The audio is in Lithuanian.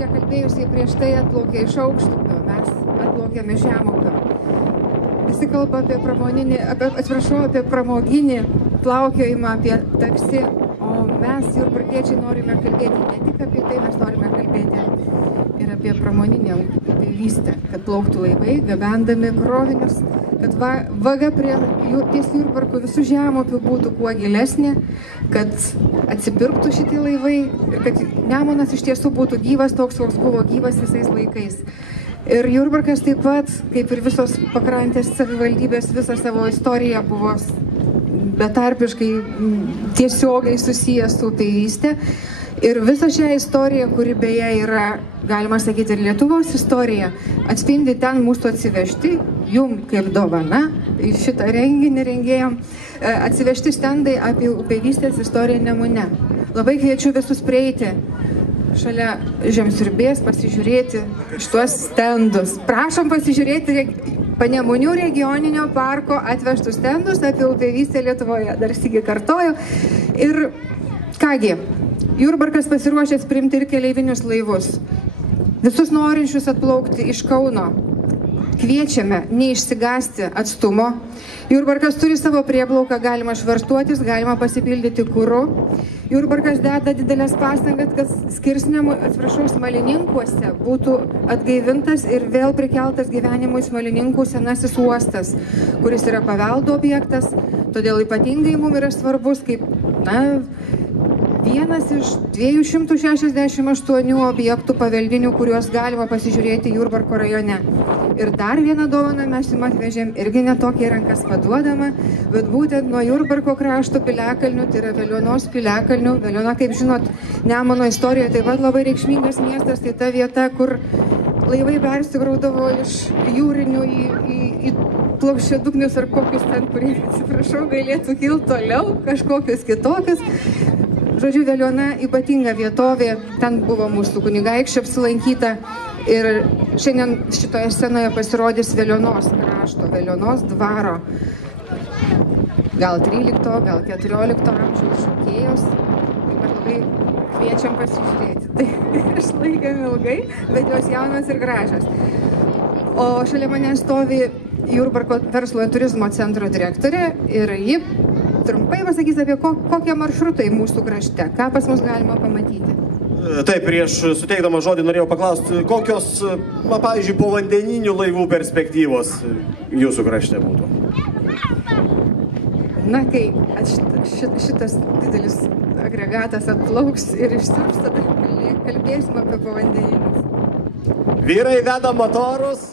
Čia kalbėjusiai prieš tai atplaukė iš Aukštupio, mes atplaukėme Žemupio. Visi kalba apie apie pramoginį plaukiojimą, apie taksi, o mes jurbarkiečiai norime kalbėti ne tik apie tai, mes norime kalbėti ir apie pramoninę laivystę, kad plauktų laivai, gabendami krovinius, kad vaga ties Jurbarku visų žemupių būtų kuo gilesnė, kad atsipirktų šitie laivai ir kad Nemunas iš tiesų būtų gyvas toks, koks buvo gyvas visais laikais. Ir Jurbarkas taip pat, kaip ir visos pakrantės savivaldybės, visą savo istoriją buvo betarpiškai tiesiogiai susijęs su upėvyste. Ir visą šią istoriją, kuri beje yra, galima sakyti, ir Lietuvos istorija, atspindi ten mūsų atsivežti, jum kaip dovana, šitą renginį rengėjom, atsivežti stendai apie upėvystės istoriją Nemune. Labai kviečiu visus prieiti šalia Žemsiurbės, pasižiūrėti šitos stendus. Prašom pasižiūrėti Panemunių regioninio parko atvežtus stendus apie upėvystę Lietuvoje. Dar sykį kartoju. Ir kągi, Jurbarkas pasiruošęs priimti ir keleivinius laivus. Visus norinčius atplaukti iš Kauno kviečiame neišsigąsti atstumo. Jurbarkas turi savo prieplauką, galima švartuotis, galima pasipildyti kuru. Jurbarkas deda didelės pastangas, kad Smalininkuose būtų atgaivintas ir vėl prikeltas gyvenimui Smalininkų senasis uostas, kuris yra paveldo objektas, todėl ypatingai mums yra svarbus kaip, vienas iš 268 objektų paveldinių, kuriuos galima pasižiūrėti Jurbarko rajone. Ir dar vieną dovaną mes jums atvežėm, irgi netokiai rankas paduodama, bet būtent nuo Jurbarko krašto piliakalnių, tai yra Veliuonos piliakalnių. Veliuona, kaip žinot, Nemuno istorijoje taip pat labai reikšmingas miestas, tai ta vieta, kur laivai persikraudavo iš jūrinių į plokščiadugnius ar kokius ten, kurie, atsiprašau, galėtų kilti toliau, kažkokius kitokius. Žodžiu, Veliuona ypatinga vietovė, ten buvo mūsų kunigaikščio apsilankyta ir šiandien šitoje scenoje pasirodys Veliuonos krašto, Veliuonos dvaro, gal 13, gal 14 amžiaus šokėjos, taip pat labai kviečiam pasižiūrėti. Tai išlaikėm ilgai, bet jos jaunos ir gražios. O šalia mane stovi Jurbarko verslo ir turizmo centro direktorė ir ji trumpai pasakys apie kokie maršrutai mūsų krašte, ką pas mus galima pamatyti. Taip, prieš suteikdama žodį norėjau paklausti, kokios, pavyzdžiui, povandeninių laivų perspektyvos jūsų krašte būtų? Na, kai šitas didelis agregatas atplauks ir išsiurbs, tada kalbėsim apie povandeninius. Vyrai veda motorus.